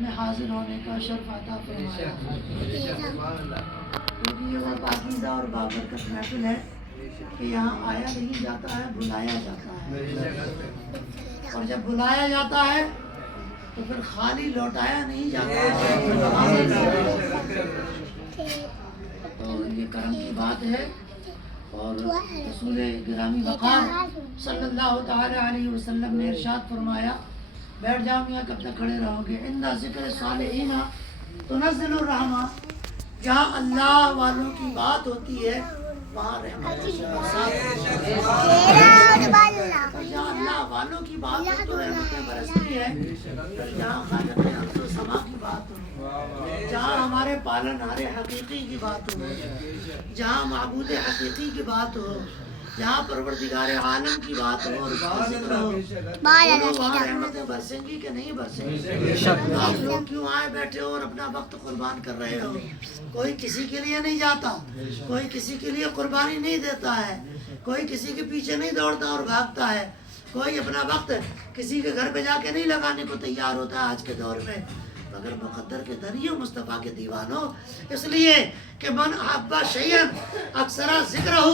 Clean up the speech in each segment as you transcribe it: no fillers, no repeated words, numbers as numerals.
میں حاضر ہونے کا شرف عطا فرمایا، کیونکہ یہ وہ پاکیزہ اور بابرکت محفل ہے کہ یہاں آیا نہیں جاتا ہے، بلایا جاتا ہے، اور جب بلایا جاتا ہے تو پھر خالی لوٹایا نہیں جاتا ہے۔ تو یہ کرم کی بات ہے، اور رسول گرامی وقار صلی اللہ تعالی علیہ وسلم نے ارشاد فرمایا، بیٹھ جاؤ میاں، کب تک کھڑے رہو گے؟ عند ذکر صالحین تنزل الرحمہ، جہاں اللہ والوں کی بات ہوتی ہے وہاں رحمت کی برسات ہوتی ہے، جہاں اللہ والوں کی بات ہو تو رحمتیں برستی ہے، جہاں خالق ارض و سما کی بات ہو، جہاں ہمارے پالنہار حقیقی کی بات ہو، جہاں معبود حقیقی کی بات ہو، جہاں پروردگار عالم کی بات ہو اور ذکر ہو، وہاں رحمتیں برسیں گی کہ نہیں برسیں گی؟ آپ لوگ کیوں آئے بیٹھے ہو اور اپنا وقت قربان کر رہے ہو؟ کوئی کسی کے لیے نہیں جاتا، کوئی کسی کے لیے قربانی نہیں دیتا ہے، کوئی کسی کے پیچھے نہیں دوڑتا اور بھاگتا ہے، کوئی اپنا وقت کسی کے گھر پہ جا کے نہیں لگانے کو تیار ہوتا ہے آج کے دور میں، مگر مقدر کے دھنیوں مصطفیٰ کے دیوانوں، اس لیے کہ من احب شیئا اکثر ذکرہ،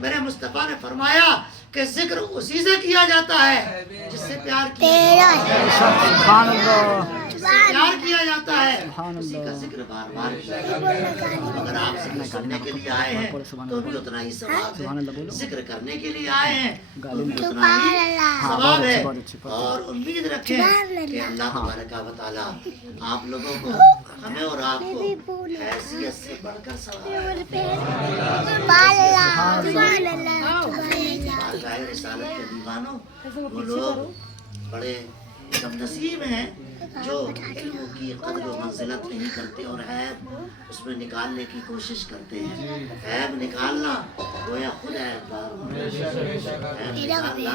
میرے مصطفیٰ نے فرمایا کہ ذکر اسی سے کیا جاتا ہے جس سے پیار کیا جاتا ہے، اسی کا ذکر بار بار کیا جاتا ہے۔ اگر آپ ذکر سننے کے لیے آئے ہیں تو بھی اتنا ہی ثواب ہے، ذکر کرنے کے لیے آئے ہیں تو بھی اتنا ہی ثواب ہے، اور امید رکھیں کہ اللہ تبارک و تعالیٰ آپ لوگوں کو، ہمیں اور آپ کو حیثیت سے بڑھ کر ثواب رسالت کے دیوانوں، وہ لوگ بڑے کم نصیب ہیں جو علم کی قدر و منزلت نہیں کرتے اور عیب اس میں نکالنے کی کوشش کرتے ہیں۔ عیب نکالنا گویا خود عیبدار ہونا ہے، عیب نکالنا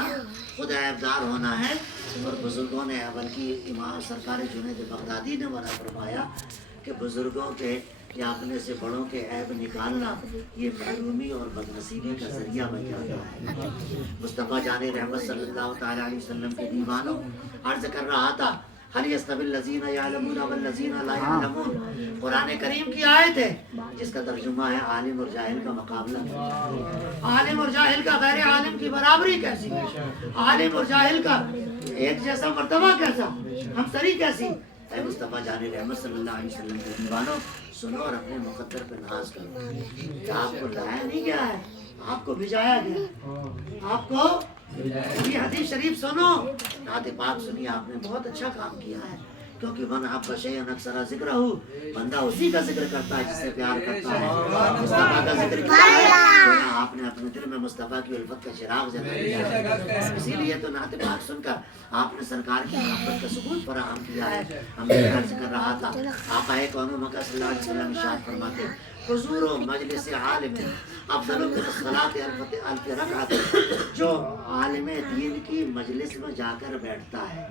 خود عیبدار ہونا ہے، اور بزرگوں نے، بلکہ امام سرکار جنید بغدادی نے منع فرمایا کہ بزرگوں کے یا اپنے سے بڑوں کے عیب نکالنا یہ محرومی اور بدنصیبی کا ذریعہ بن جاتا ہے۔ مصطفیٰ جان رحمت صلی اللہ تعالی علیہ وسلم کے دیوانوں، عرض کر رہا تھا هل يستوي الذين يعلمون والذين لا يعلمون، قرآن کریم کی آیت ہے جس کا ترجمہ ہے عالم اور جاہل کا مقابلہ، عالم اور جاہل کا غیر عالم کی برابری کیسی، عالم اور جاہل کا ایک جیسا مرتبہ کیسا، ہمسری کیسی؟ اے مصطفیٰ جان رحمت صلی اللہ علیہ وسلم کے دیوانوں، سنو اور اپنے مقدر پہ ناز کرو کہ آپ کو لایا نہیں گیا ہے، آپ کو بھجایا گیا، آپ کو یہ حدیث شریف سنو، نعت پاک سنی، آپ نے بہت اچھا کام کیا ہے، کیونکہ من احب شیئا اکثر ذکرہ، بندہ اسی کا ذکر کرتا ہے جس سے پیار کرتا ہے۔ مصطفیٰ کا ذکر کیا ہے، آپ نے اپنے دل میں مصطفیٰ کی الفت کا چراغ جلا دیا ہے، اسی لیے تو نعت پاک سن کر آپ نے سرکار کی محبت کا ثبوت فراہم کیا ہے۔ ہم نے عرض کر رہا تھا، آقا کون مکہ صلی اللہ علیہ وسلم ارشاد فرماتے، حضور و مجلس عالم افضل من الصلاۃ الف رکعت، جو عالم دین کی مجلس میں جا کر بیٹھتا ہے،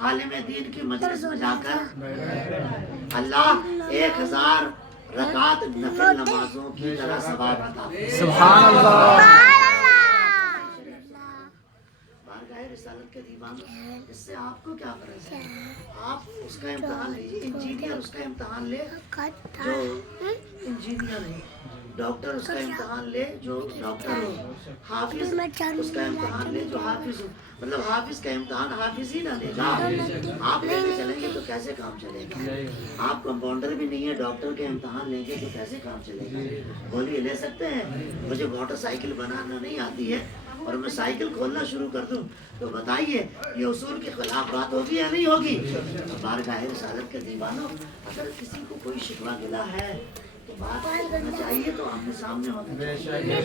عالم دین کی مجلس میں جا کر اللہ 1000 رکعت نفل نمازوں کی طرح ثواب عطا کرتا ہے۔ سبحان اللہ۔ بارگاہ رسالت کے دیوانوں، اس سے آپ کو کیا غرض ہے؟ آپ اس کا امتحان لیجیے، انجینئر اس کا امتحان لے جو انجینئر ہے، ڈاکٹر اس کا امتحان لے جو ڈاکٹر ہو، حافظ اس کا امتحان لے جو حافظ ہو، مطلب حافظ کا امتحان حافظ ہی نہ لے گا، آپ لیتے چلیں گے تو کیسے کام چلے گا؟ آپ کمپاؤنڈر بھی نہیں ہے، ڈاکٹر کے امتحان لیں گے تو کیسے کام چلے گا؟ بولیے لے سکتے ہیں؟ مجھے موٹر سائیکل بنانا نہیں آتی ہے اور میں سائیکل کھولنا شروع کر دوں تو بتائیے یہ اصول کے خلاف بات ہوگی یا نہیں ہوگی؟ بارگاہ رسالت کے دیوانوں، اگر کسی کو کوئی شکوہ گلا ہے تو بات کرنا چاہیے، تو آمنے سامنے ہونا چاہیے،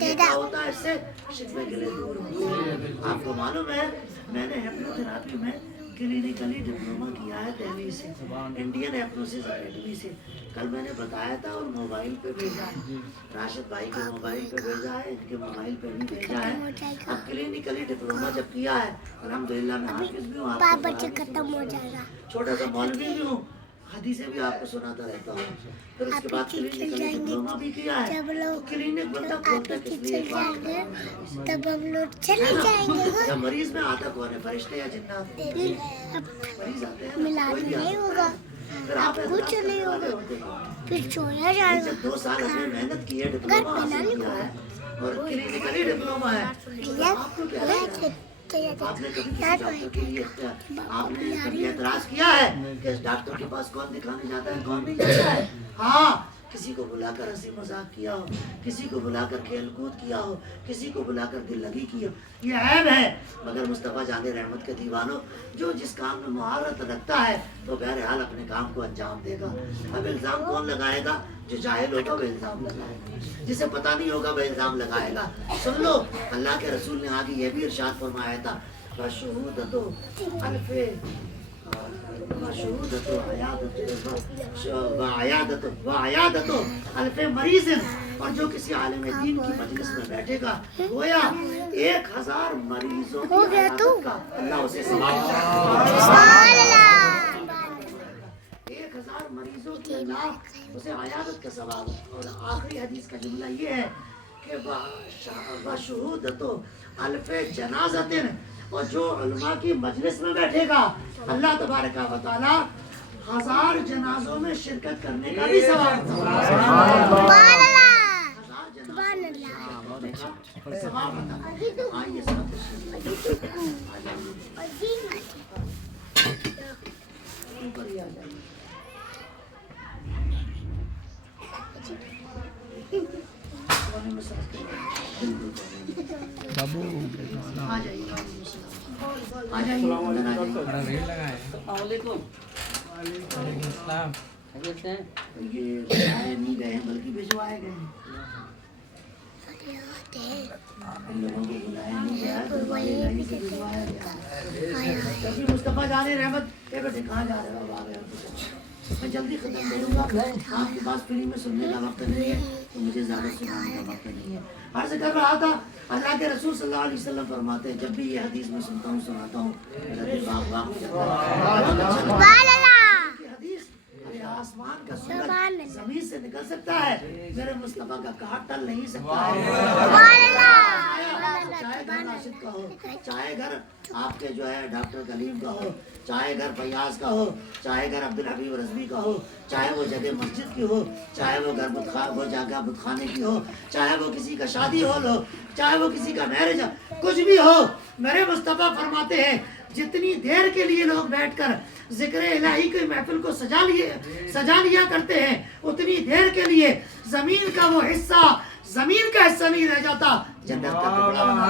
کیا ہوتا ہے اس سے شکوے گلے دور ہوتے ہیں۔ آپ کو معلوم ہے میں نے ہیپنوتھراپی میں کلینیکلی ڈپلومہ کیا ہے دہلی سے، انڈین ہیپنوسس اکیڈمی سے، کل میں نے بتایا تھا اور موبائل پہ بھیجا ہے، راشد بھائی کے موبائل پہ بھیجا ہے، ان کے موبائل پہ بھی بھیجا ہے۔ اب کلینیکلی ڈپلومہ جب کیا ہے، الحمدللہ میں حافظ بھی ہوں، چھوٹا سا مولوی بھی ہوں، حدیثیں بھی آپ کو سناتا رہتا ہوں. پھر اس کے بعد کلینک کا ڈپلوما بھی کیا ہے. کلینک بندہ کھولتا کس لیے؟ تب ہم لوگ چلے جائیں گے. جب مریض میں آتا کون ہے؟ فرشتے یا جنات؟ مریض آتے ہیں نا، کوئی بھی نہیں ہوگا، پھر آپ کچھ نہیں ہوگا، پھر سویا جائے گا. جب 2 سال ہم نے محنت کی ہے، ڈپلوما حاصل کیا ہے اور کلینکلی ڈپلوما ہے، آپ کو کیا ہے؟ آپ نے کبھی کسی ڈاکٹر کے لیے آپ نے کبھی اعتراض کیا ہے کہ اس ڈاکٹر کے پاس کون دکھانے جاتا ہے کون نہیں جاتا ہے؟ ہاں، کسی کو بلا کر ہنسی مذاق کیا ہو، کسی کو بلا کر کھیل کود کیا ہو، کسی کو بلا کر دل لگی کی ہو، یہ عیب ہے. مگر مصطفیٰ جان رحمت کے دیوانوں، جو جس کام میں مہارت رکھتا ہے تو بہرحال اپنے کام کو انجام دے گا. اب الزام کون لگائے گا؟ جو جاہل ہوگا وہ الزام لگائے گا، جسے پتہ نہیں ہوگا وہ الزام لگائے گا. سن لو، اللہ کے رسول نے آگے یہ بھی ارشاد فرمایا تھا، وَشُهُودَتُ أَلْفِ وَعَيَادَتُ أَلْفِ مَرِيضٍ. اور جو کسی عالم دین کی مجلس میں بیٹھے گا گویا 1000 مریضوں کی عیادت کا اللہ اسے ثواب دے گا. 1000 مریضوں کی اللہ اسے عیادت کا ثواب. اور آخری حدیث کا جملہ یہ ہے کہ وَشُهُودَتُ أَلْفِ جَنَازَةٍ. اور جو علماء کی مجلس میں بیٹھے گا اللہ تبارک و تعالی 1000 جنازوں میں شرکت کرنے کا بھی ثواب بابو آ جائیے. ریل لگائے. وعلیکم السلام. یہ بلائے نہیں گئے ہیں بلکہ بھجوائے گئے ہیں. ان لوگوں کو بلایا نہیں گیا ہے، بلوایا نہیں سے بھجوایا گیا. کبھی مصطفیٰ جان رحمت اے بیٹے کہاں جا رہے ہو؟ آ گئے میں جلدی ختم کروں گا. آپ کے پاس فری میں سننے کا وقت نہیں ہے تو مجھے زیادہ سنانے کا وقت نہیں ہے. عرض کر رہا تھا اللہ کے رسول صلی اللہ علیہ وسلم فرماتے ہیں جب بھی یہ حدیث میں سنتا ہوں سناتا ہوں میرا دل باغ باغ ہو جاتا ہے. حدیث ارے آسمان کا سورج زمین سے نکل سکتا ہے، میرے مصطفیٰ کا کہا ٹل نہیں سکتا ہے. چاہے گھر راشد کا ہو، چاہے گھر آپ کے جو ہے ڈاکٹر کلیم کا ہو، چاہے گھر فیاض کا ہو، چاہے گھر عبدالحبیب رضوی کا ہو، چاہے وہ جگہ مسجد کی ہو، چاہے وہ گھر وہ جگہ بت خانے کی ہو، چاہے وہ کسی کا شادی ہال ہو، چاہے وہ کسی کا میرج ہو، کچھ بھی ہو، میرے مصطفیٰ فرماتے ہیں جتنی دیر کے لیے لوگ بیٹھ کر ذکر الہی کی محفل کو سجا لیا کرتے ہیں اتنی دیر کے لیے زمین کا وہ حصہ زمین کا حصہ نہیں رہ جاتا جنت کا ٹکڑا بنا.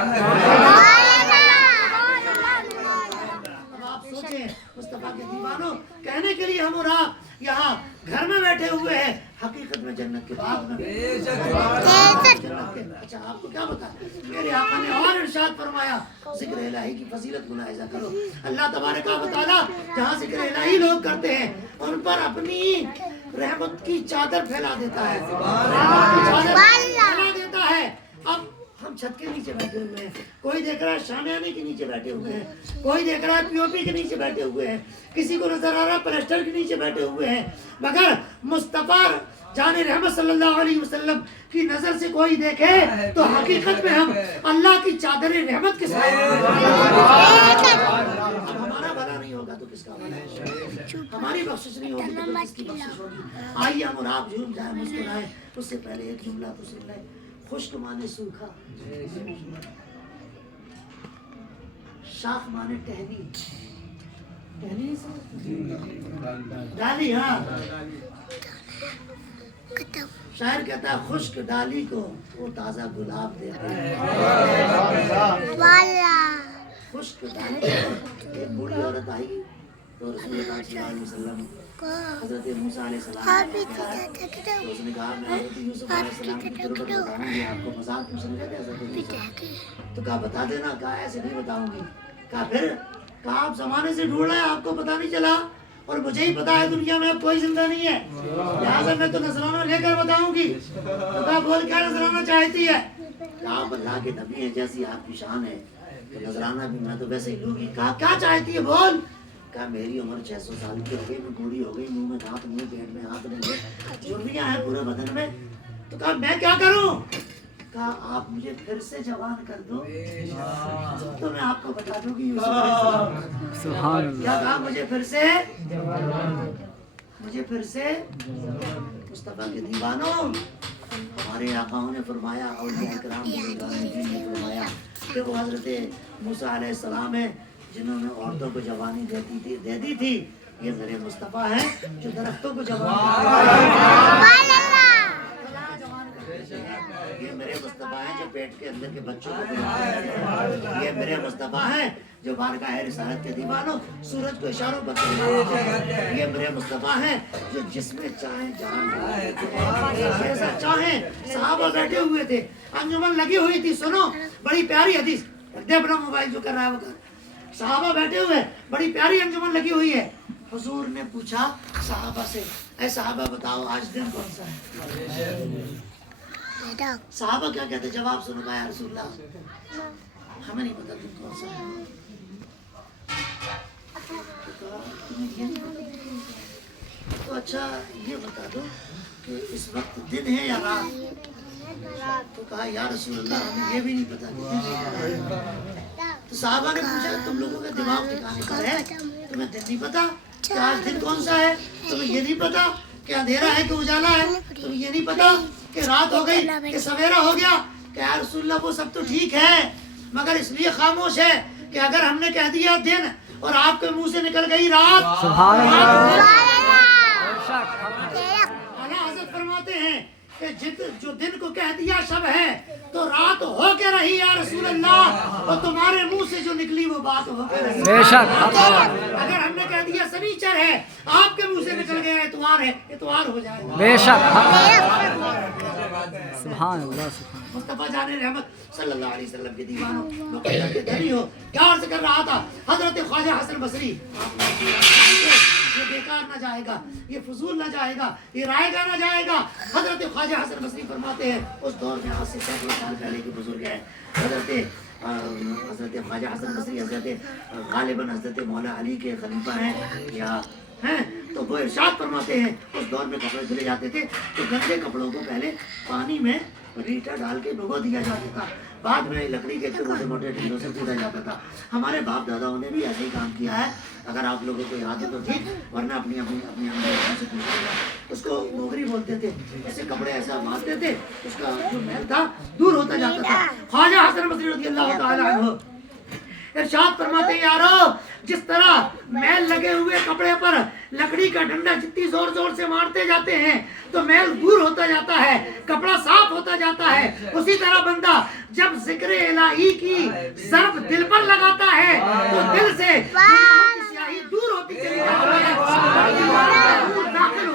اب آپ سوچیں مصطفیٰ کے دیوانوں، کہنے کے لیے ہم اور آپ یہاں گھر میں بیٹھے ہوئے ہیں، حقیقت میں جنت کے باغ میں. اچھا آپ کو کیا بتا، میرے آقا نے اور ارشاد فرمایا ذکر الہی کی فضیلت ملاحظہ کرو. اللہ تبارک و تعالیٰ جہاں ذکر الہی لوگ کرتے ہیں ان پر اپنی رحمت کی چادر پھیلا دیتا ہے، پھیلا دیتا ہے. اب ہم چھت کے نیچے بیٹھے ہوئے ہیں، کوئی دیکھ رہا ہے شامیانے کے نیچے بیٹھے ہوئے ہیں، کوئی دیکھ رہا ہے پی او پی کے نیچے بیٹھے ہوئے ہیں، کسی کو نظر آ رہا ہے پلسٹر کے نیچے بیٹھے ہوئے ہیں، مگر مصطفیٰ جان رحمت صلی اللہ علیہ وسلم کی نظر سے کوئی دیکھے تو حقیقت میں ہم اللہ کی چادر رحمت کے ساتھ. اب ہمارا بھلا نہیں ہوگا تو کس کا بھلا ہوگا؟ ہماری بخشش نہیں ہوگی تو کس کی بخشش ہوگی؟ آئیے ہم اور آپ جھوم جائیں مسکرائیں. اس سے پہلے ایک جملہ تو سن لیں. خشک مانے سوکھا، شاخ مانے ٹہنی، ٹہنی ڈالی. ہاں شاعر کہتا ہے خشک ڈالی کو وہ تازہ گلاب دیتا ہے. خشک ڈالی. ایک بوڑھی عورت آئی تو رسول اللہ صلی اللہ علیہ وسلم حضرت موسیٰ علیہ السلام تو اس نے کہا میں حضرت یوسف علیہ السلام کی تربت بتاؤں گی آپ کو. مذاق پوچھنے گئے تھے حضرت یوسف تو کہا بتا دینا. کہا ایسے نہیں بتاؤں گی. کہا پھر؟ کہا آپ زمانے سے ڈھونڈ رہے ہیں آپ کو پتا نہیں چلا اور مجھے ہی پتا ہے دنیا میں اب کوئی زندہ نہیں ہے لہٰذا میں تو نذرانہ لے کر بتاؤں گی. تو کہا بول کیا نذرانہ چاہتی ہے؟ کہا آپ اللہ کے نبی ہیں جیسی آپ کی شان ہے تو نذرانہ بھی میں تو ویسے ہی لوں گی. کہا کیا چاہتی ہے بول؟ کہا میری عمر 600 سال کی ہو گئی, میں بوڑھی ہو گئی, منہ میں دانت نہیں, پیٹ میں ہاتھ نہیں ہے, جرمیاں ہیں پورے بدن میں. تو کہا میں کیا کروں؟ کہا آپ مجھے پھر سے جوان کر دو تو میں آپ کو بتا دوں کہ یوسف علیہ السلام کیا کہا, مجھے پھر سے مصطفیٰ کے دیوانوں, ہمارے آقاؤں نے فرمایا, اولیاء کرام نے فرمایا کہ وہ حضرت موسیٰ علیہ السلام ہیں جنہوں نے عورتوں کو جوانی دے دی تھی. یہ میرے مصطفیٰ ہیں جو درختوں کو جوان کرتے ہیں. یہ میرے مصطفیٰ ہیں جو پیٹ کے اندر کے بچوں کو جوان کرتے ہیں. یہ میرے مصطفیٰ ہیں جو بارگاہ رسالت کے دیوانوں سورج کو اشاروں پر کرتے ہیں. یہ میرے مصطفیٰ ہیں جو جس میں چاہیں جہاں جیسا چاہیں. صحابہ بیٹھے ہوئے تھے, انجمن لگی ہوئی تھی. سنو بڑی پیاری حدیث, دے اپنا موبائل جو کر رہا ہے وہ کر. صحابہ بیٹھے ہوئے, بڑی پیاری انجمن لگی ہوئی ہے. حضور نے پوچھا صحابہ سے, اے صحابہ بتاؤ آج دن کون سا ہے؟ صحابہ کیا کہتے, جواب سنو گا یا رسول اللہ ہمیں نہیں پتا دن کون سا ہے. تو اچھا یہ بتا دو کہ اس وقت دن ہے یا رات؟ تو کہا یا رسول اللہ ہمیں یہ بھی نہیں پتا کہ دن ہے یا رات. تو صحابہ نے پوچھا تم لوگوں کا دماغ ٹھکانے پر ہے, تمہیں دن نہیں پتا کہ آج دن کون سا ہے, تمہیں یہ نہیں پتا کہ اندھیرا ہے کہ اجالا ہے, تمہیں یہ نہیں پتا کہ رات ہو گئی کہ سویرا ہو گیا. کہ یا رسول اللہ وہ سب تو ٹھیک ہے مگر اس لیے خاموش ہے کہ اگر ہم نے کہہ دیا دن اور آپ کے منہ سے نکل گئی رات. حضرت فرماتے ہیں کہ جو دن کو کہہ دیا شب ہے تو رات ہو کے رہی یا رسول اللہ, اور تمہارے منہ سے جو نکلی وہ بات ہو کے رہی. اگر ہم نے کہہ دیا سنیچر ہے, آپ کے منہ سے نکل گیا اتوار ہے, اتوار ہو جائے گا. سبحان اللہ. مصطفیٰ جان رحمت صلی اللہ علیہ وسلم کے دیوانوں مقدر کے دھنی ہو, کیا عرض کر رہا تھا حضرت خواجہ حسن بصری, یہ بیکار نہ جائے گا, یہ فضول نہ جائے گا, یہ رائے گا نہ جائے گا. حضرت خواجہ حسن بصری فرماتے ہیں اس دور میں آج سے 100 سال پہلے کے بزرگ ہیں حضرت خواجہ حسن بصری, حضرت غالباً حضرت مولا علی کے خلیفہ ہیں یا ہیں. تو وہ ارشاد فرماتے ہیں اس دور میں کپڑے دھلے جاتے تھے تو گندے کپڑوں کو پہلے پانی میں ریٹا ڈال کے بھگو دیا جاتا تھا, بعد میں لکڑی کے چھوٹے موٹے ڈنڈوں سے پودا جاتا تھا. ہمارے باپ داداؤں نے بھی ایسے ہی کام کیا ہے. اگر آپ لوگوں کو یاد ہے تو ٹھیک, ورنہ اپنی امی سے پوچھیے. اس کو موگری بولتے تھے, ایسے کپڑے ایسا مارتے تھے, اس کا جو محل تھا دور ہوتا جاتا تھا. خواجہ حسن بصری رضی اللہ تعالیٰ عنہ ارشاد فرماتے ہیں یارو جس طرح میل لگے ہوئے کپڑے پر لکڑی کا ڈنڈا جتنی زور زور سے مارتے جاتے ہیں تو میل دور ہوتا جاتا ہے, کپڑا صاف ہوتا جاتا ہے, اسی طرح بندہ جب ذکر الہی کی ضرب دل پر لگاتا ہے تو دل سے سیاہی دور ہوتی چلی جاتی ہے, نور داخل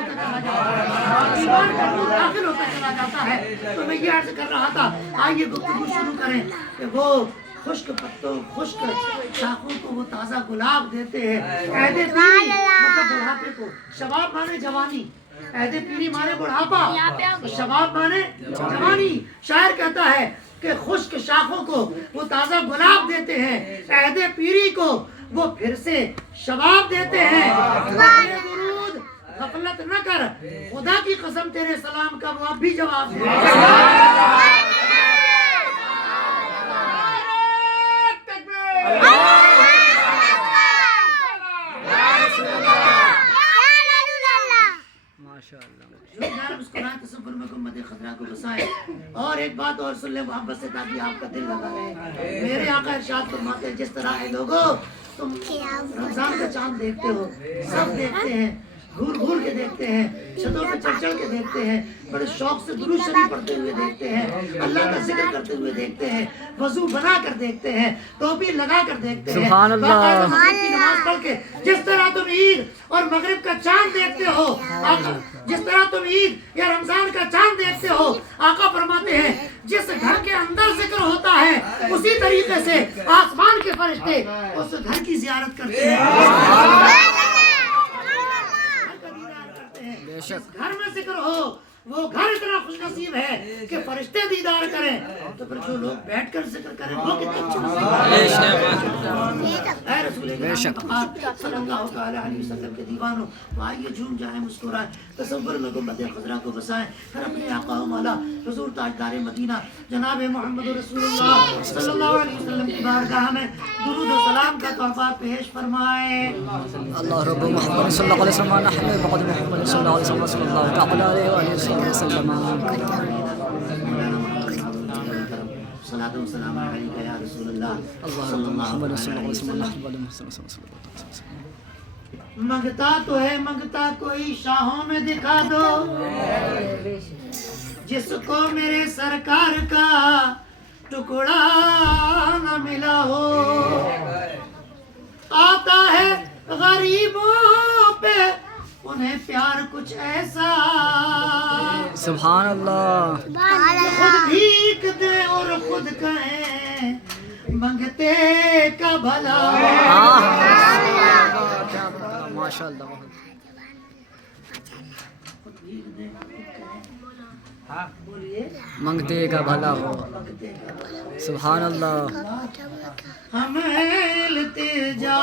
ہوتا چلا جاتا ہے. تو میں یہ عرض کر رہا تھا آئیے گفتگو شروع کریں کہ وہ خشک پتوں خشک شاخوں کو وہ تازہ گلاب دیتے ہیں. عہد پیری مطلب بڑھاپے کو, شباب مانے جوانی, عہد پیری مانے بڑھاپا, شباب مانے جوانی. شاعر کہتا ہے کہ خشک شاخوں کو وہ تازہ گلاب دیتے ہیں, عہد پیری کو وہ پھر سے شباب دیتے ہیں. درود غفلت نہ کر, خدا کی قسم تیرے سلام کا وہ اب بھی جواب دے. اور ایک بات اور سن لے محبت سے تاکہ آپ کا دل لگا رہے. میرے آقا ارشاد فرماتے ہیں جس طرح اے لوگوں تم رمضان کا چاند دیکھتے ہو, سب دیکھتے ہیں, گھور گھور کے دیکھتے ہیں, چھتوں پہ چڑھ چڑھ کے دیکھتے ہیں, بڑے شوق سے درود شریف پڑھتے ہوئے دیکھتے ہیں, اللہ کا ذکر کرتے ہوئے دیکھتے ہیں, وضو بنا کر دیکھتے ہیں, ٹوپی لگا کر دیکھتے ہیں, باقاعدہ مغرب کی نماز پڑھ کے. جس طرح تم عید اور مغرب کا چاند دیکھتے ہو, جس طرح تم عید یا رمضان کا چاند دیکھتے ہو, آقا فرماتے ہیں جس گھر کے اندر ذکر ہوتا ہے اسی طریقے سے آسمان کے فرشتے اس گھر کی زیارت کرتے ہیں. گھر میں ذکر ہو وہ گھر اتنا خوش نصیب ہے کہ فرشتے دیدار کریں، تو پھر جو لوگ بیٹھ کر ذکر کریں وہ کتنے اچھے نصیب ہے۔ اے رسول کریم صلی اللہ تعالیٰ علیہ وسلم کے دیوانوں، تو آئیے جھوم جائیں، مسکرائیں، تصور میں گنبد خضرا کو بسائیں، پھر اپنے آقا و مولا حضور تاجدار مدینہ جناب محمد رسول اللہ صلی اللہ علیہ وسلم کی بارگاہ میں درود و سلام کا تحفہ پیش فرمائیں۔ اللہ رب محمد صلی اللہ علیہ وسلم نحن بقدر محمد صلی اللہ علیہ وسلم صلی اللہ تعالی علیہ وآلہ وسلم۔ صلاۃ و سلام علیک یا رسول اللہ اللہ صلی رب اللہ محمد علیہ صلی اللہ علیہ وسلم وسلم۔ نحن بقدر محمد صلی اللہ علیہ وسلم۔ منگتا تو ہے منگتا کوئی شاہوں میں دکھا دو، جس کو میرے سرکار کا ٹکڑا نہ ملا ہو۔ آتا ہے غریبوں پہ انہیں پیار کچھ ایسا، سبحان اللہ۔ خود بھیک دے اور خود کہیں منگتے کا بھلا۔ ماشاء اللہ۔ خود بھیک دے اور خود کہیں، بولیے منگتے کا بھلا ہو، منگتے کا بھلا۔ سبحان اللہ۔ ہم التجا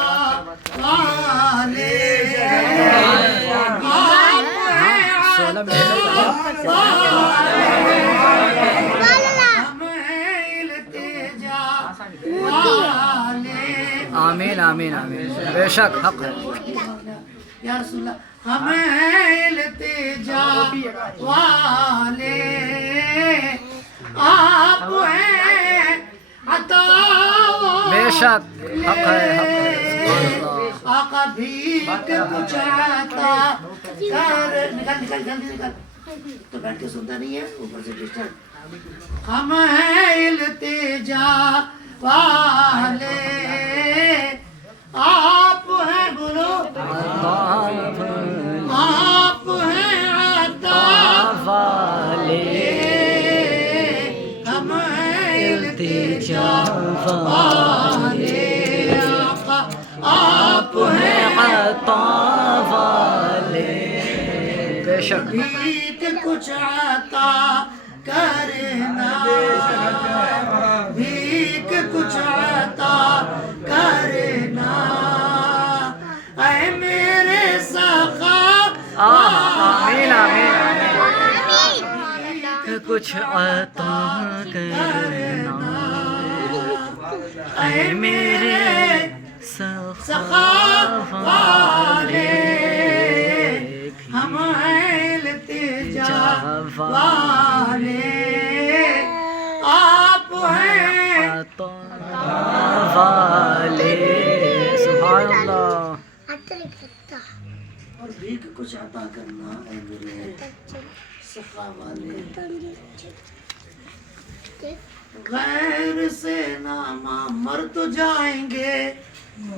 والے سولہ منٹ ہم التجا والے۔ آمین آمین آمین، بے شک حق ہے۔ یا رسول اللہ، ہم التجا والے، آپ ہیں عطا بے شک حق ہے، حق ہے۔ سبحان اللہ۔ آقا بھیک کچھ عطا کر، نکل نکل جلدی نکل، تو بیٹھ کے سنتا نہیں ہے اوپر سے ڈسٹرب۔ ہم ہیں التجا والے، آپ ہیں بولو، آپ ہیں عطا والے، ہم ہیں التجا والے، آقا آپ ہیں عطا والے، بے شک۔ بھیک کچھ عطا کرنا، بھیک کچھ عطا کرنا، اے میرے سخا آمین آمین آمین۔ کچھ عطا کرنا، اے میرے سخا والے، ہم ہیں التجا والے، آپ ہیں عطا والے، سبحان اللہ۔ اور بھیک کچھ عطا کرنا، اے میرے سخا والے۔ غیر سے نامر تو جائیں گے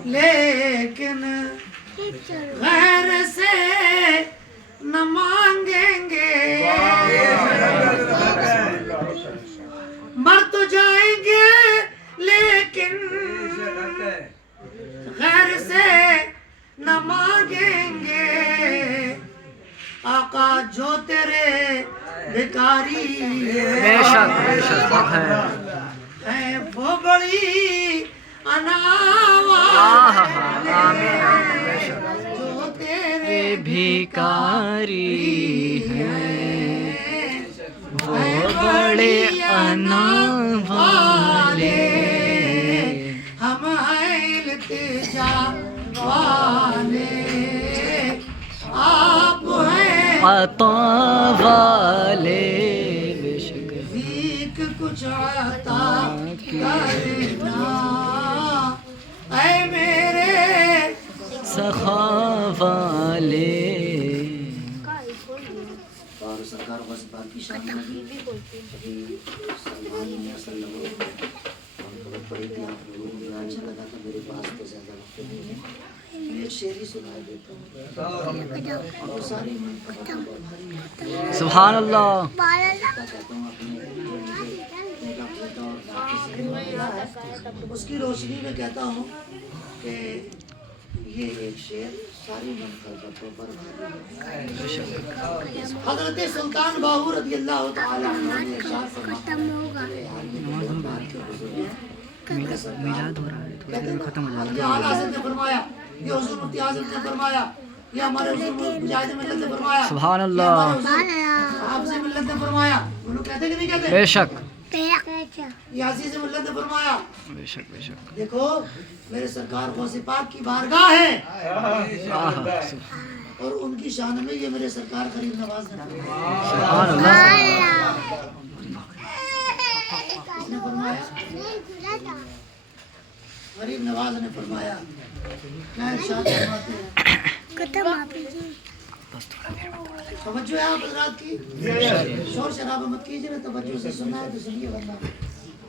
لیکن غیر سے نہ مانگیں گے، مر تو جائیں گے لیکن غیر سے نہ مانگیں گے، آقا جو تیرے بھکاری بے شک بے شک حق ہے۔ ہے وہ بڑی اناوا، آمین آمین، بے شک۔ جو تیرے بھیکاری ہیں وہ بڑے انا والے، ہم ہیں التجا والے، آپ ہیں عطا والے، بے شک۔ بھیک کچھ عطا کرنا، اے میرے سخا والے۔ اور سرکار بس باقی شان نبی سلمان علیہ وسلم خبر پڑی تھی آپ لوگوں کو بڑا اچھا لگا تھا، میرے پاس تو زیادہ وقت نہیں ہے، میں ایک شعر ہی سنا دیتا ہوں اور وہ ساری منفقت بہت بھری ہے۔ سبحان اللہ۔ کہتا ہوں اپنے ایک اپنے دور باقی سے ملا ہے، اس کی روشنی میں کہتا ہوں کہ یہ ایک شعر ساری منقبتوں پر بھاری ہے۔ حضرت سلطان باہو رضی اللہ تعالی عنہ نے ارشاد فرمایا ختم ہوگا میلاد ہو رہا ہے تھوڑی دیر میں ختم ہو جائے یہ اعلیٰ حضرت نے فرمایا، یہ حضور مفتی اعظم نے فرمایا، یہ ہمارے حضور مجاہد ملت نے فرمایا، سبحان اللہ، حافظ ملت نے فرمایا، وہ لوگ کہتے کہ نہیں کہتے؟ بے شک یہ عزیز ملت نے فرمایا۔ بے شک بے شک، دیکھو میرے سرکار غوث پاک کی بارگاہ ہے اور ان کی شان میں یہ میرے سرکار غریب نواز نے فرمایا۔ سبحان اللہ، اس نے فرمایا، غریب نواز نے فرمایا، کیا ارشاد فرماتے ہیں؟ توجہ ہے آپ حضرات کی؟ شور شرابہ مت کیجیے نا، توجہ سے سننا ہے تو سنیے، ورنہ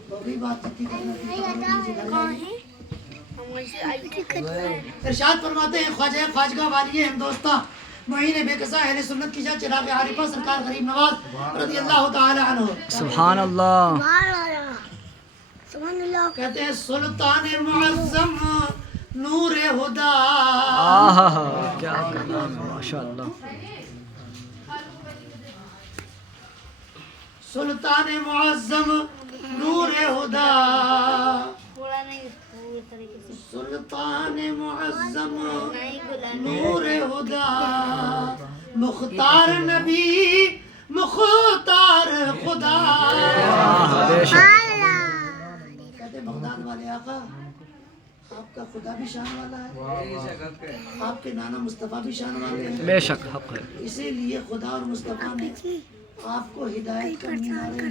وہی بات تھی کرنا تھی۔ ارشاد فرماتے ہیں خواجہ خواجگاہ والی ہندوستہ معین بے قصہ اہل سنت کی جا چراغ عارفہ سرکار غریب نواز رضی اللہ تعالی عنہ، سبحان اللہ، کہتے ہیں سلطان معظم نور ہدا، کیا کلام ہے ماشاء اللہ، سلطان معظم نور ہدا، سلطان معظم نور ہدا، مختار نبی مختار خدا، بے شک، کہتے ہیں بغداد والے آقا آپ کا خدا بھی شان والا ہے، آپ کے نانا مصطفیٰ بھی شان والے ہیں، بے شک حق ہے، اسی لیے خدا اور مصطفیٰ نے آپ کو ہدایت کا مینارہ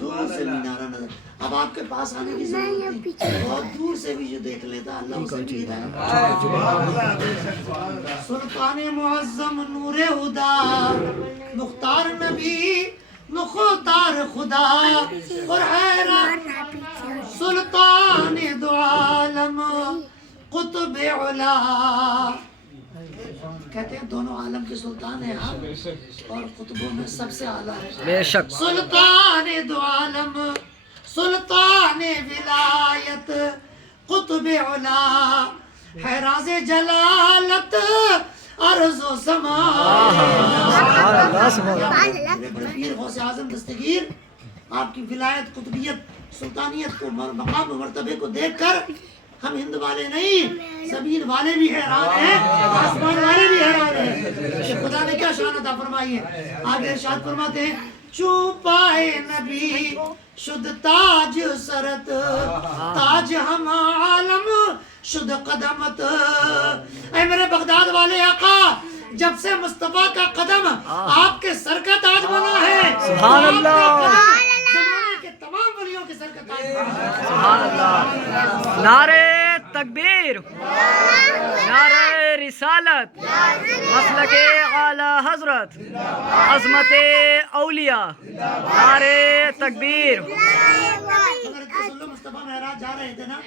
دور سے مینارہ نظر، اب آپ کے پاس آنے کی ضرورت نہیں، بہت دور سے بھی جو دیکھ لیتا اللہ اسے بھی ہدایت۔ سلطان معظم نور ہدا، مختار نبی مختار خدا، اور حیران سلطان دو عالم قطب علا، کہتے ہیں دونوں عالم کے سلطان ہیں آپ اور قطبوں میں سب سے اعلیٰ ہے، بے شک، سلطان دو عالم سلطان ولایت قطب علا، ہے راز جلالت عرض و سماء، پیر غوث اعظم دستگیر آپ کی ولایت قطبیت سلطانیت کو مقام و مرتبے کو دیکھ کر ہم ہند والے نہیں زمین والے بھی حیران ہیں، آسمان والے بھی حیران ہیں کہ خدا نے کیا شان عطا فرمائی ہے۔ آگے ارشاد فرماتے ہیں چوں پائے نبی شد تاج سرت، تاج ہم عالم شد قدمت، اے میرے بغداد والے آقا جب سے مصطفیٰ کا قدم آپ کے سر کا تاج بنا ہے، سبحان اللہ، زمانے کے تمام ولیوں کے سر کا تاج بنا ہے۔ سبحان اللہ، نعرہ تکبیر، نعرہ رسالت، مسلک اعلی حضرت، عظمت اولیاء، نعرہ تکبیر، مصطفیٰ معراج جا رہے تھے نا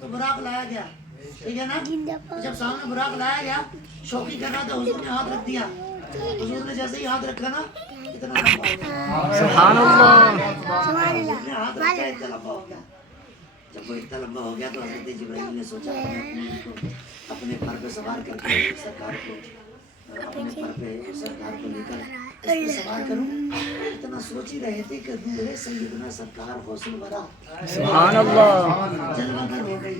تو براق لایا گیا، ٹھیک ہے نا، جب سامنے براق لایا گیا شوقی کر رہا تھا، حضور نے ہاتھ رکھ دیا، حضور نے جیسے ہی ہاتھ رکھا نا اتنا لمبا ہو گیا، سبحان اللہ، حضور نے ہاتھ رکھا اتنا لمبا ہو گیا، جب وہ اتنا لمبا ہو گیا تو حضرت جبرائیل نے سوچا اپنے پر پہ سوار کر کے سرکار کو اپنے پر پہ سرکار کو لے کر اس پہ سوار کروں، اتنا سوچ ہی رہے تھے کہ روح سیدنا سرکار غوث الورا سبحان اللہ، جلوہ گر ہو گئی،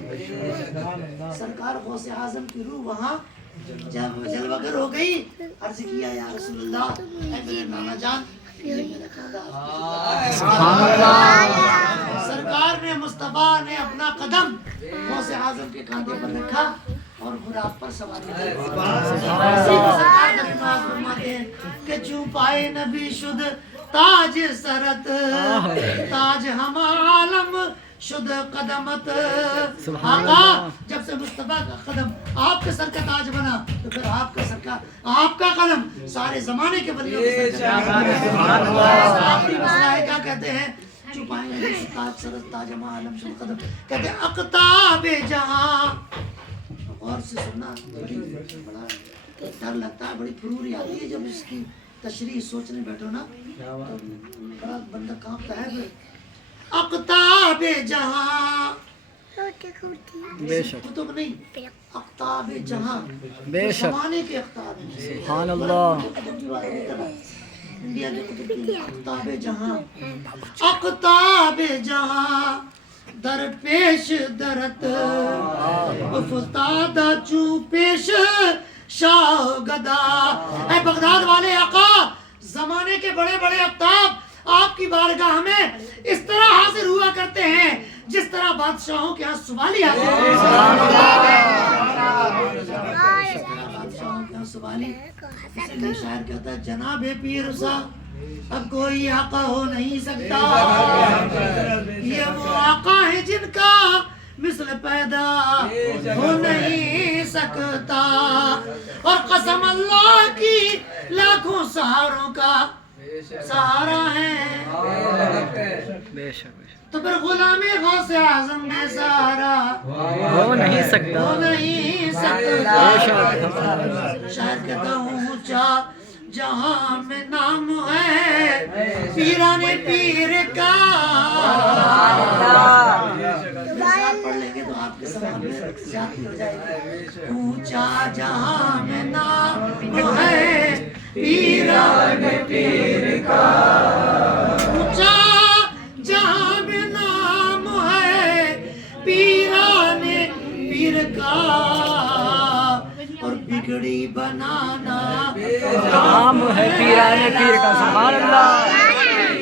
سرکار غوث اعظم کی روح وہاں جب جلوہ گر ہو گئی، عرض کیا یا رسول اللہ اے میرے نانا جان یہ میرا خدا، سبحان اللہ، سرکار نے مصطفیٰ نے اپنا قدم غوث اعظم کے کاندھے پر رکھا اور براق پر سواری کی، سرکار کا نماز فرماتے ہیں کہ چوں پائے نبی شد تاج سرت، تاج ہم عالم شد قدمت، آقا جب سے مصطفیٰ کا قدم آپ کے سر کا تاج بنا تو پھر آپ کا سر کا آپ کا قدم سارے زمانے کے ولیوں کے سر کا تاج بنا۔ آخری مسئلہ ہے کیا کہتے ہیں چھپائیں نبی شد تاج سرت، تاج ہم عالم شد قدم، کہتے ہیں اقطاب جہاں، غور سے سننا، بڑا ڈر لگتا ہے، بڑی پھروری آتی ہے جب اس کی تشریح سوچنے بیٹھو نا تو بڑا بندہ کانپتا ہے۔ اقطاب جہاں روٹی کھوتی بے شک کتب نہیں، اقطاب جہاں، بے شک زمانے کے اقطاب ہیں۔ سبحان اللہ قطب کی بات نہیں کر رہا، انڈیا کے قطب کی اقطاب جہاں، اقطاب جہاں در پیش درت افتادہ چو پیش شاہ گدا۔ اے بغداد والے آقا، زمانے کے بڑے بڑے اقطاب آپ کی بارگاہ میں اس طرح حاضر ہوا کرتے ہیں جس طرح بادشاہوں کے ہاں سوالی حاضر ہوتے ہیں۔ بادشاہوں کے ہاں سوالی، اسی لیے شاعر کہتا ہے جناب پیر سا اب کوئی آقا ہو نہیں سکتا، یہ وہ آقا ہے جن کا مثل پیدا ہو نہیں سکتا، اور قسم اللہ کی لاکھوں سہاروں کا سہارا ہے۔ بے شک تو پھر غلام غوث اعظم میں سہارا ہو نہیں سکتا ہو نہیں سکتا۔ شاعر کہتا ہوں اونچا جہاں میں نام ہے پیران پیر کا۔ پڑھ لیں گے تو آپ کے سوال میں زیادتی ہو جائے گی۔ اونچا جہاں میں نام ہے پیران پیر کا، اونچا جہاں میں نام ہے پیران پیر کا، اور بگڑی بنانا کام ہے پیران پیر کا۔ سبحان اللہ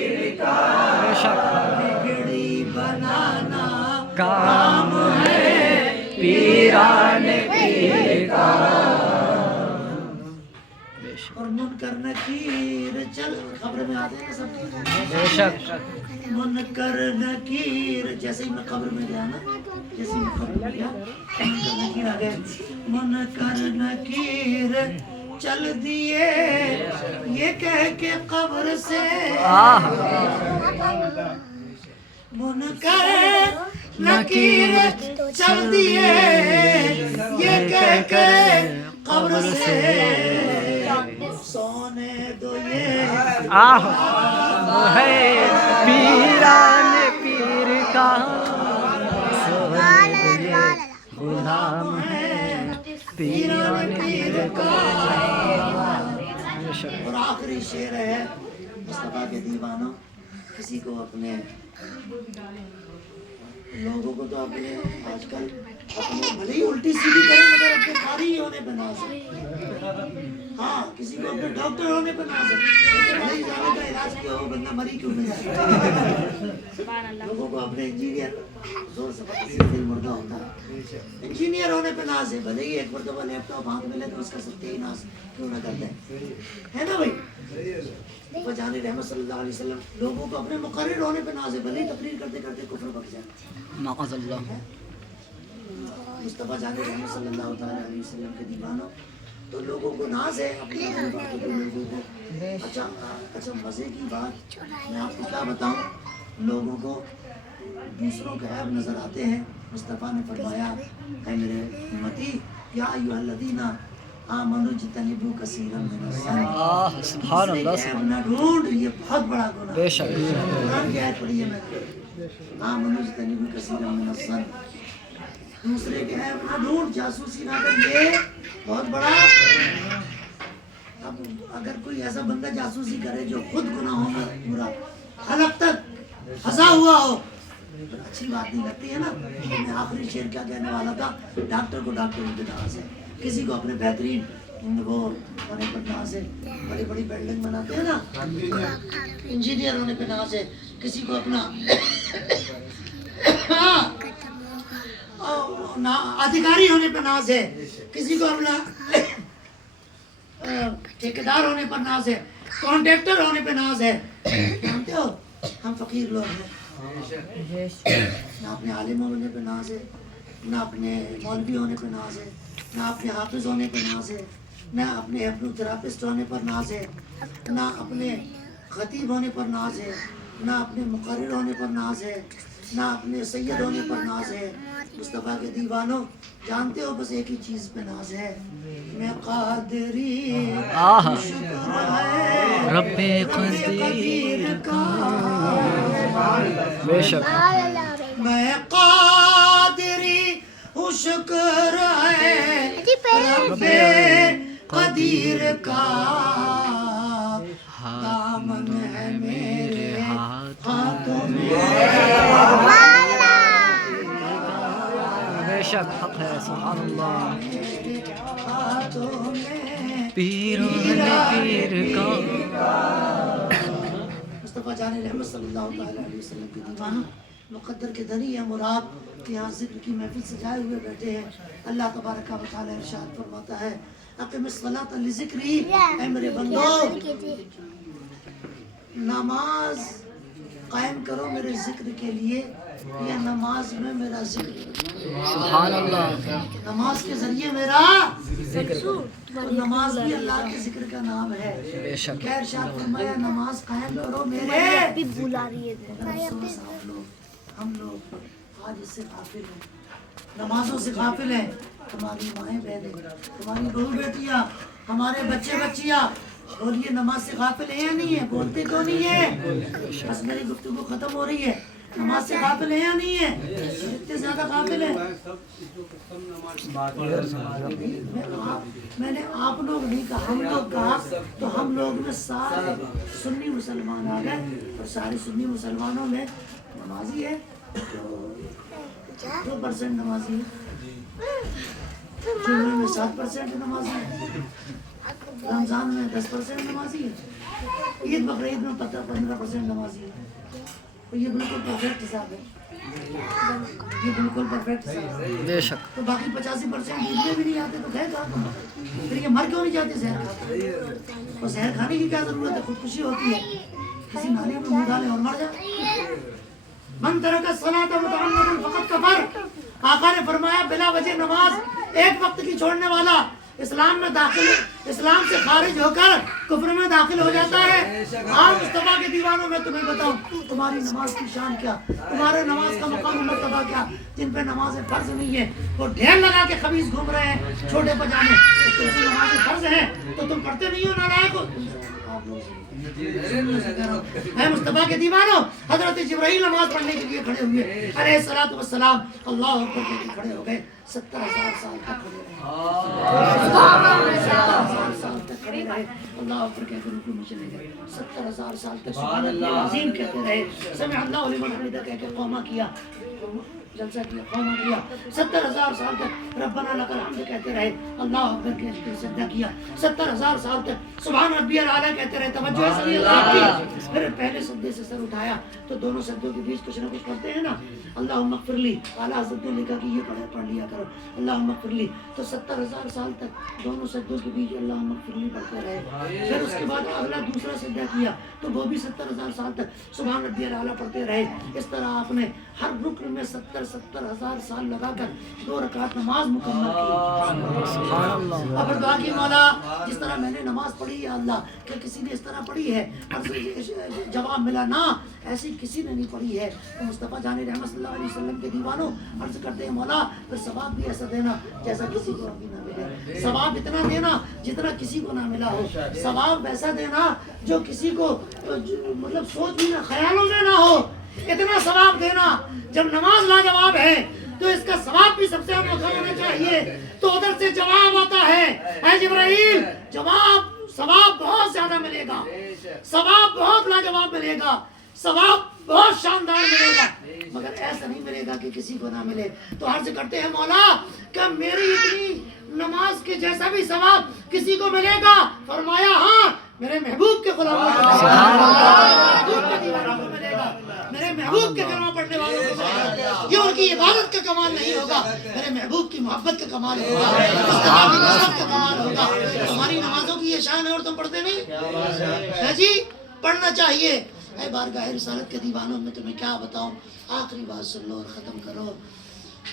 بے شک بگڑی بنانا کام ہے پیران پیر کا۔ اور منکر نکیر چل خبر میں آتے ہیں سب، بے شک منکر نکیر جیسے ہی میں قبر میں گیا نا، جیسے ہی میں قبر میں گیا منکر نکیر آ گئے۔ منکر نکیر چل دیے یہ کہہ کے قبر سے، منکر نکیر چل دیے یہ کہہ کے قبر سے، سونے دو یہ ہے پیران پیر کا، غلام ہے پیران پیر کا۔ اور آخری شعر ہے مصطفیٰ کے دیوانوں، کسی کو اپنے لوگوں کو تو اپنے آج کل اپنے بھلے ہی الٹی سیدھی کریں مگر اپنے قاری ہونے پہ ناز ہے۔ ہاں کسی کو اپنے ڈاکٹر ہونے پہ ناز ہے، بھلے ہی زیادہ کا علاج کیا ہو بندہ مری کیوں نہیں جائے۔ لوگوں کو اپنے انجینئر زور سے دل مردہ ہوتا ہے، انجینئر ہونے پہ ناز ہے، بھلے ہی ایک مرتبہ لیپ ٹاپ ہاتھ میں لے تو اس کا سب ہی ناز کیوں نہ کرتے ہے نا بھائی۔ جانی رحمت صلی اللہ علیہ وسلم لوگوں کو اپنے مقرر ہونے پہ ناز ہے، بھلے ہی تقریر کرتے کرتے کفر بک جائے۔ معاذ اللہ مصطفیٰ جانی رحمت صلی اللہ تعالیٰ علیہ وسلم کے دیوانوں، تو لوگوں کو ناز ہے اپنے باتوں کو لوگوں کو۔ اچھا مزے کی بات میں آپ کو کیا بتاؤں، لوگوں کو دوسروں کے عیب نظر آتے ہیں، مصطفیٰ نے فرمایا اے میرے امتی یا ایھا الذین آمنوا اجتنبوا کثیرا من الظن، سبحان اللہ عیب نہ ڈھونڈ، یہ بہت بڑا گناہ ہے۔ بے شک قرآن کی آیت پڑھی ہے میں نے، آمنوا اجتنبوا کثیرا من الظن، دوسرے کے عیب نہ ڈھونڈ، جاسوسی نہ کر، یہ بہت بڑا۔ اب اگر کوئی ایسا بندہ جاسوسی کرے جو خود گناہوں میں پورا حلق تک پھنسا ہوا ہو، تو اچھی بات نہیں لگتی ہے نا۔ میں آخری شعر کیا کہنے والا تھا، ڈاکٹر کو ڈاکٹر کی ناز ہے، کسی کو اپنے بہترین وہ ہونے پر ناز ہے، بڑی بڑی بلڈنگ بناتے ہیں نا، انجینئر ہونے پہ ناز ہے، کسی کو اپنا ادھیکاری ہونے پہ ناز ہے، کسی کو اپنا ٹھیکیدار ہونے پر ناز ہے، کانٹریکٹر ہونے پہ ناز ہے۔ جانتے ہو ہم فقیر لوگ ہیں، نہ اپنے عالم ہونے پہ ناز ہے، نہ اپنے مولوی ہونے پہ ناز ہے، نہ اپنے حافظ ہونے پہ ناز ہے، نہ اپنے ہیپنوتھراپسٹ ہونے پر ناز ہے، نہ اپنے خطیب ہونے پر ناز ہے، نہ اپنے مقرر ہونے پر ناز ہے، نہ اپنے سید ہونے پر ناز ہے۔ مصطفیٰ کے دیوانوں جانتے ہو بس ایک ہی چیز پہ ناز ہے، میں قادری شکر ہے رب قدیر کا، بے شک میں قادری شکر ہے رب قدیر کا دامن ہے میرے ہاتھوں میں بے شک حق ہے سبحان اللہ ہاتھوں میں پیر پیر کا مصطفیٰ جان رحمت صلی اللہ تعالیٰ علیہ وسلم کے دیوانوں مقدر کے دھنی ہیں مراد یہاں ذکر کی محفل سجائے ہوئے بیٹھے ہیں اللہ تبارک و تعالیٰ ارشاد فرماتا ہے اقم الصلاۃ لذکری اے میرے بندو نماز قائم کرو میرے ذکر کے لیے یا نماز میں میرا ذکر سبحان اللہ نماز کے ذریعے میرا تو نماز بھی اللہ کے ذکر کا نام ہے بے شک کیا ارشاد فرمایا نماز قائم کرو میرے بھی بلا رہی ہے ہم لوگ آج اس سے غافل ہیں نمازوں سے غافل ہیں ہماری مائیں بہنیں ہماری بہو بیٹیاں ہمارے بچے بچیاں بولیے نماز سے غافل ہیں یا نہیں ہے بولتے کیوں نہیں ہے بس میری گفتگو ختم ہو رہی ہے نماز سے غافل ہیں یا نہیں ہے اتنے زیادہ غافل ہیں میں نے آپ لوگ نہیں کہا ہم لوگ کہا تو ہم لوگ میں سارے سنی مسلمان آ گئے اور سارے سنی مسلمانوں میں نمازی ہے 2% نمازی ہے جمعے میں 7% نمازی ہے رمضان میں 10% نمازی ہے عید بقرعید میں 15% نمازی ہے یہ بالکل پرفیکٹ حساب ہے یہ بالکل پرفیکٹ حساب ہے بے شک تو باقی 85% عید میں بھی نہیں آتے تو گئے کہاں پھر یہ مر کیوں نہیں جاتے زہر کھاتے اور زہر کھانے کی کیا ضرورت ہے خودکشی ہوتی ہے کسی نالی میں منہ ڈالے اور مر جائے من ترک الصلاۃ متعمدا فقد کفر آقا نے فرمایا بلا وجہ نماز ایک وقت کی چھوڑنے والا اسلام میں داخل اسلام سے خارج ہو کر کفر میں داخل ہو جاتا ہے آج مصطفیٰ کے دیوانوں میں تمہیں بتاؤں تمہاری نماز کی شان کیا تمہارے نماز کا مقام مرتبہ کیا جن پہ نماز فرض نہیں ہے وہ ڈھیر لگا کے خبیث گھوم رہے ہیں چھوٹے پجامے تم سے نماز فرض ہے تو تم پڑھتے نہیں ہو نالائق ہو اے مصطفیٰ کے دیوانوں حضرت جبرائیل نماز پڑھنے کے لیے کھڑے ہوئے علیہ الصلوۃ والسلام اللہ اکبر کہہ کے کھڑے ہو گئے 70,000 سال تک کھڑے رہے 70,000 سال تک کھڑے رہے اللہ اکبر کہہ کے رکوع میں چلے گئے 70,000 سال تک سبحان اللہ عظیم کہتے رہے سمع اللہ لمن حمدہ کہہ کے قوما کیا جلسہ کیا قوما کیا 70,000 سال تک ربنا لک الحمد کہتے رہے اللہ اکبر کہہ کے سجدہ کیا 70,000 سال تک سبحان ربی الاعلیٰ کہتے رہے توجہ ہے اللہ کی پھر پہلے سجدے سے سر اٹھایا تو دونوں سجدوں کے بیچ کچھ نہ کچھ پڑھتے ہیں نا اللہم اغفر لی اعلیٰ حضرت نے لکھا کہ یہ پڑھ لیا کرو اللہم اغفر لی تو 70,000 سال تک دونوں سجدوں کے بیچ اللہم اغفر لی پڑھتے رہے پھر اس کے بعد اگلا دوسرا سجدہ کیا تو وہ بھی 70,000 سال تک سبحان ربی الاعلیٰ پڑھتے رہے اس طرح آپ نے ہر رکن میں 70,000 سال لگا کر 2 رکعت نماز مکمل کی اب دعا کی مولا جس طرح میں نے نماز پڑھی ہے اللہ کہ کسی نے اس طرح پڑھی ہے جواب ملا نہ ایسی کسی نے نہیں پڑھی ہے تو مصطفیٰ جان رحمت صلی اللہ علیہ وسلم کے دیوانوں عرض کرتے ہیں مولا پھر ثواب بھی ایسا دینا جیسا کسی کو ابھی نہ ملے ثواب اتنا دینا جتنا کسی کو نہ ملا ہو ثواب ویسا دینا جو کسی کو مطلب سوچ بھی نہ خیالوں میں نہ ہو اتنا ثواب دینا جب نماز لاجواب ہے تو اس کا ثواب بھی سب سے انوکھا ہونا چاہیے تو ادھر سے جواب آتا ہے اے جبرائیل جواب ثواب بہت زیادہ ملے گا ثواب بہت لاجواب ملے گا ثواب بہت شاندار ملے گا مگر ایسا نہیں ملے گا کہ کسی کو نہ ملے تو عرض کرتے ہیں مولا کہ میری اتنی نماز کے جیسا بھی ثواب کسی کو ملے گا فرمایا ہاں میرے محبوب کے غلاموں کو ملے گا میرے محبوب کے کلمہ پڑھنے والوں کو ملے گا یہ ان کی عبادت کا کمال نہیں ہوگا میرے محبوب کی محبت کا کمال ہوگا مصطفیٰ کی نصرت کا کمال ہوگا ہماری نمازوں کی یہ شان ہے اور تم پڑھتے نہیں ہے جی پڑھنا چاہیے اے بارگاہ رسالت کے دیوانوں میں تمہیں کیا بتاؤں آخری بات سن لو اور ختم کرو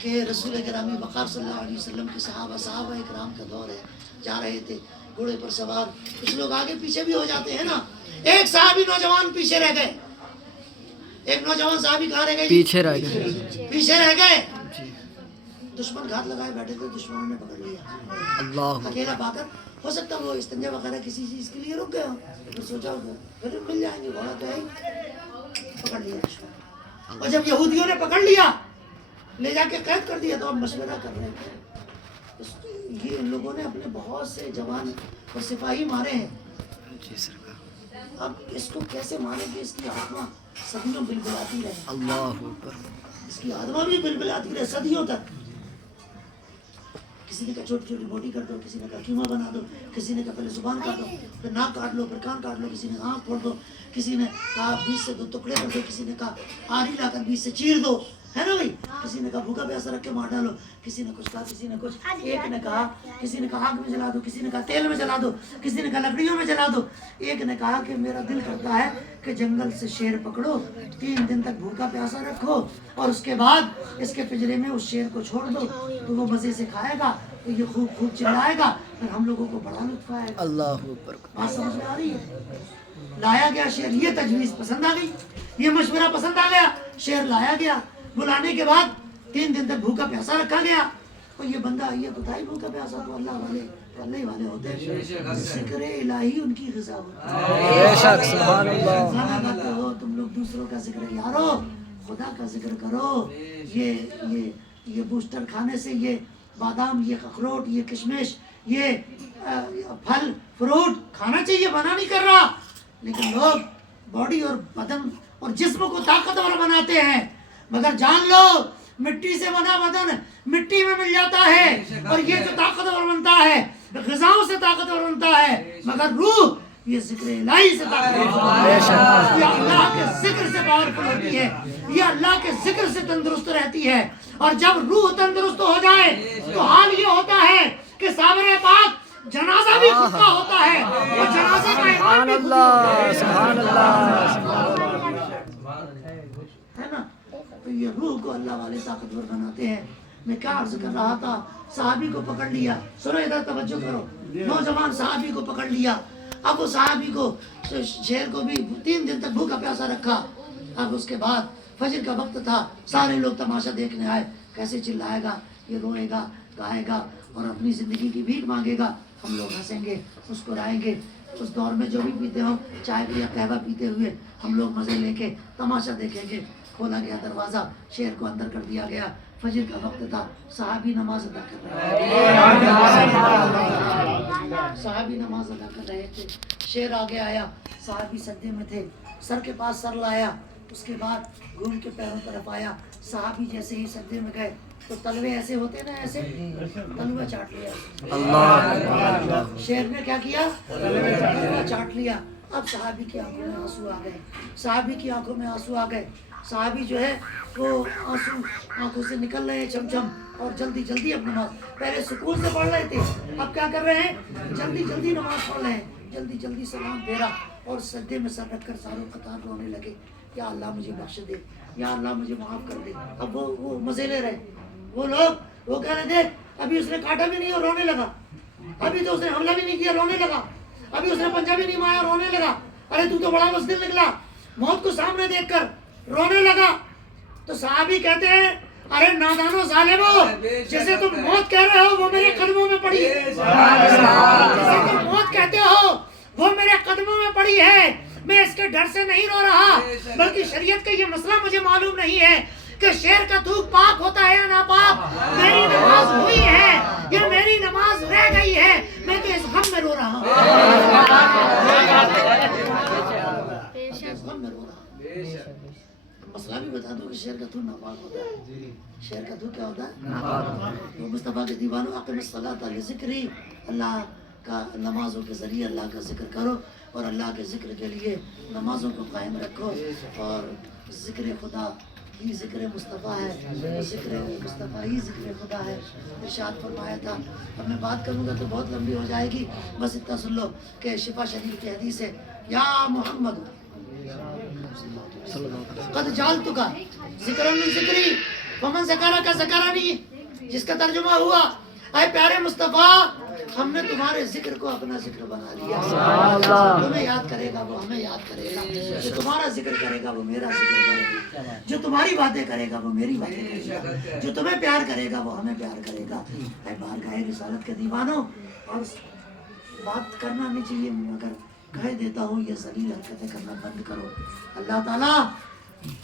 کہ رسول گرامی وقار صلی اللہ علیہ وسلم کے صحابہ اکرام کا دور ہے جا رہے تھے گھوڑے پر سوار کچھ لوگ آگے پیچھے بھی ہو جاتے ہیں نا ایک صحابی نوجوان پیچھے رہ گئے ایک نوجوان صحابی کہاں رہ گئے پیچھے رہ گئے دشمن گھات لگائے بیٹھے تھے دشمنوں نے پکڑ لیا اللہ اکیلا پا کر ہو سکتا وہ استنجا وغیرہ کسی چیز کے لیے رک گیا پھر سوچا ہوگا پھر مل جائیں گے گھوڑا تو ہے پکڑ لیا دشمن اور جب یہودیوں نے پکڑ لیا لے جا کے قید کر دیا تو اب مشورہ کر رہے ہیں. یہ ان لوگوں نے اپنے بہت سے جوان اور سپاہی مارے ہیں. جی سرکار. اب اس کو کیسے ماریں گے؟ اس کی آتما صدیوں بلبلاتی رہے. اللہ اکبر. اس کی آتما بھی بلبلاتی رہے صدیوں تک. کسی نے کہا چھوٹی چھوٹی بوٹی کر دو, کسی نے کہا کیما بنا دو, کسی نے کہا پہلے زبان کاٹ دو, پھر ناک کاٹ لو, پھر کان کاٹ لو, کسی نے کہا آنکھ پھوڑ دو, کسی نے کہا بیچ سے 2 ٹکڑے کر دو, کسی نے کہا آری لا کر بیچ سے چیر دو, ہے نا بھائی. کسی نے کہا بھوکا پیاسا رکھ کے مار ڈالو, کسی نے کچھ کہا, کسی نے کچھ. ایک نے کہا, کسی نے کہا آگ میں جلا دو, کسی نے کہا تیل میں جلا دو, کسی نے کہا لکڑیوں میں جلا دو. ایک نے کہا کہ میرا دل کرتا ہے کہ جنگل سے شیر پکڑو, 3 دن تک بھوکا پیاسا رکھو, اور اس کے بعد اس کے پنجرے میں اس شیر کو چھوڑ دو, تو وہ مزے سے کھائے گا, تو یہ خوب خوب چلائے گا, پھر ہم لوگوں کو بڑا لطف آئے گا. اللہ اکبر. بات سمجھ میں آ رہی ہے؟ لایا گیا شیر, یہ تجویز پسند آ گئی, یہ مشورہ پسند آ گیا, شیر لایا گیا. بلانے کے بعد 3 دن تک بھوکا پیاسا رکھا گیا. اور یہ بندہ, یہ بتائی بھوکا پیاسا تو اللہ والے ہوتے ہیں. ذکر الہی ان کی غذا ہوتی ہے. بے شک. سبحان اللہ. کھانا کھاتے ہو تم لوگ, دوسروں کا ذکر یارو, خدا کا ذکر کرو. یہ بوسٹر کھانے سے, یہ بادام, یہ اخروٹ, یہ کشمش, یہ پھل فروٹ کھانا چاہیے, منع نہیں کر رہا, لیکن لوگ باڈی اور بدن اور جسم کو طاقتور بناتے ہیں. مگر جان لو مٹی سے بنا بدن مٹی میں مل جاتا ہے, اور یہ جو طاقتور بنتا ہے غذاؤں سے طاقتور بنتا ہے, مگر روح یہ ذکر الہی سے طاقتور بنتا ہے. یہ اللہ کے ذکر سے پاورفل ہوتی ہے, یہ اللہ کے ذکر سے تندرست رہتی ہے. اور جب روح تندرست ہو جائے تو حال یہ ہوتا ہے کہ صابر پاک جنازہ بھی خود کا ہوتا ہے, اور جنازے کا امام بھی خود کا سبحان اللہ. ہے نا. تو یہ روح کو اللہ والے طاقتور بناتے ہیں. میں کیا عرض کر رہا تھا, صحابی کو پکڑ لیا. سنو ادھر توجہ کرو, نوجوان صحابی کو پکڑ لیا. اب وہ صحابی کو, شیر کو بھی 3 دن تک بھوکا پیاسا رکھا. اب اس کے بعد فجر کا وقت تھا, سارے لوگ تماشا دیکھنے آئے. کیسے چلائے گا, یہ روئے گا, گائے گا, اور اپنی زندگی کی بھیک مانگے گا. ہم لوگ ہنسیں گے, مسکرائیں گے. اس دور میں جو بھی پیتے ہو, چائے یا قہوہ پیتے ہوئے, ہم لوگ مزے لے کے تماشا دیکھیں گے. کھولا گیا دروازہ, شیر کو اندر کر دیا گیا. فجر کا وقت تھا, صحابی نماز ادا کر رہے تھے. صحابی نماز ادا کر رہے تھے. شیر آگے آیا, صحابی سجدے میں تھے, سر کے پاس سر لایا. اس کے بعد گھوم کے پیروں طرف آیا. صحابی جیسے ہی سجدے میں گئے تو تلوے ایسے ہوتے نا, ایسے تلوہ چاٹ لیا. اللہ. شیر نے کیا کیا, تلوہ چاٹ لیا. اب صحابی کی آنکھوں میں آنسو آ گئے, صحابی کی آنکھوں میں آنسو آ گئے. صحابی جو ہے وہ آنسو آنکھوں سے نکل رہے ہیں چم چم, اور جلدی جلدی اب نماز, پہلے سکون سے پڑھ رہے تھے, اب کیا کر رہے ہیں, جلدی جلدی نماز پڑھ رہے ہیں. جلدی جلدی سلام پھیرا, اور سجدے میں سر رکھ کر ساروں قطار رونے لگے. یا اللہ مجھے بخش دے, یا اللہ مجھے معاف کر دے. اب وہ مزے لے رہے. وہ لوگ وہ کہہ رہے تھے ابھی اس نے کاٹا بھی نہیں اور رونے لگا, ابھی تو اس نے حملہ بھی نہیں کیا رونے لگا, ابھی اس نے پنجہ بھی نہیں مارا رونے لگا. ارے تو بڑا بزدل نکلا, موت کو سامنے دیکھ کر رونے لگا. تو صحابی کہتے ہیں ارے نادانو ظالمو, جیسے تم موت کہہ رہے ہو وہ میرے قدموں میں پڑی ہے, جیسے تم موت کہتے ہو وہ میرے قدموں میں پڑی ہے. میں اس کے ڈر سے نہیں رو رہا, بلکہ شریعت کا یہ مسئلہ مجھے معلوم نہیں ہے کہ شیر کا تھوک پاک ہوتا ہے یا ناپاک. میری نماز ہوئی ہے یا میری نماز رہ گئی ہے, میں تو اس غم میں رو رہا ہوں. اس غم میں رو رہا ہوں. مسئلہ بھی بتا دو کہ شیر کا تھوک ناپاک ہوتا ہے. شیر کا تھوک کیا ہوتا ہے, تو مصطفیٰ کے دیوانوں اقم الصلاۃ لذکری, اللہ کا نمازوں کے ذریعے اللہ کا ذکر کرو, اور اللہ کے ذکر کے لیے نمازوں کو قائم رکھو. اور ذکر خدا ہی ذکر مصطفیٰ ہے, ذکر مصطفیٰ ہی ذکر خدا ہے. ارشاد فرمایا تھا, اب میں بات کروں گا تو بہت لمبی ہو جائے گی, بس اتنا سن لو کہ شفا شریف کی حدیث ہے, یا محمد قد جعلتک ذکرا من ذکری ومن ذکرک ذکرنی, جس کا ترجمہ ہوا اے پیارے مصطفیٰ, ہم نے تمہارے ذکر کو اپنا ذکر بنا لیا. تمہیں یاد کرے گا وہ ہمیں یاد کرے گا, جو تمہارا ذکر کرے گا وہ میرا ذکر کرے گا, جو تمہاری باتیں کرے گا وہ میری باتیں کرے گا, جو تمہیں پیار کرے گا وہ ہمیں پیار کرے گا. اے بارگاہ رسالت کے دیوانوں, اور بات کرنا نہیں چاہیے مگر کہہ دیتا ہوں, یہ ذلیل حرکتیں کرنا بند کرو. اللہ تعالیٰ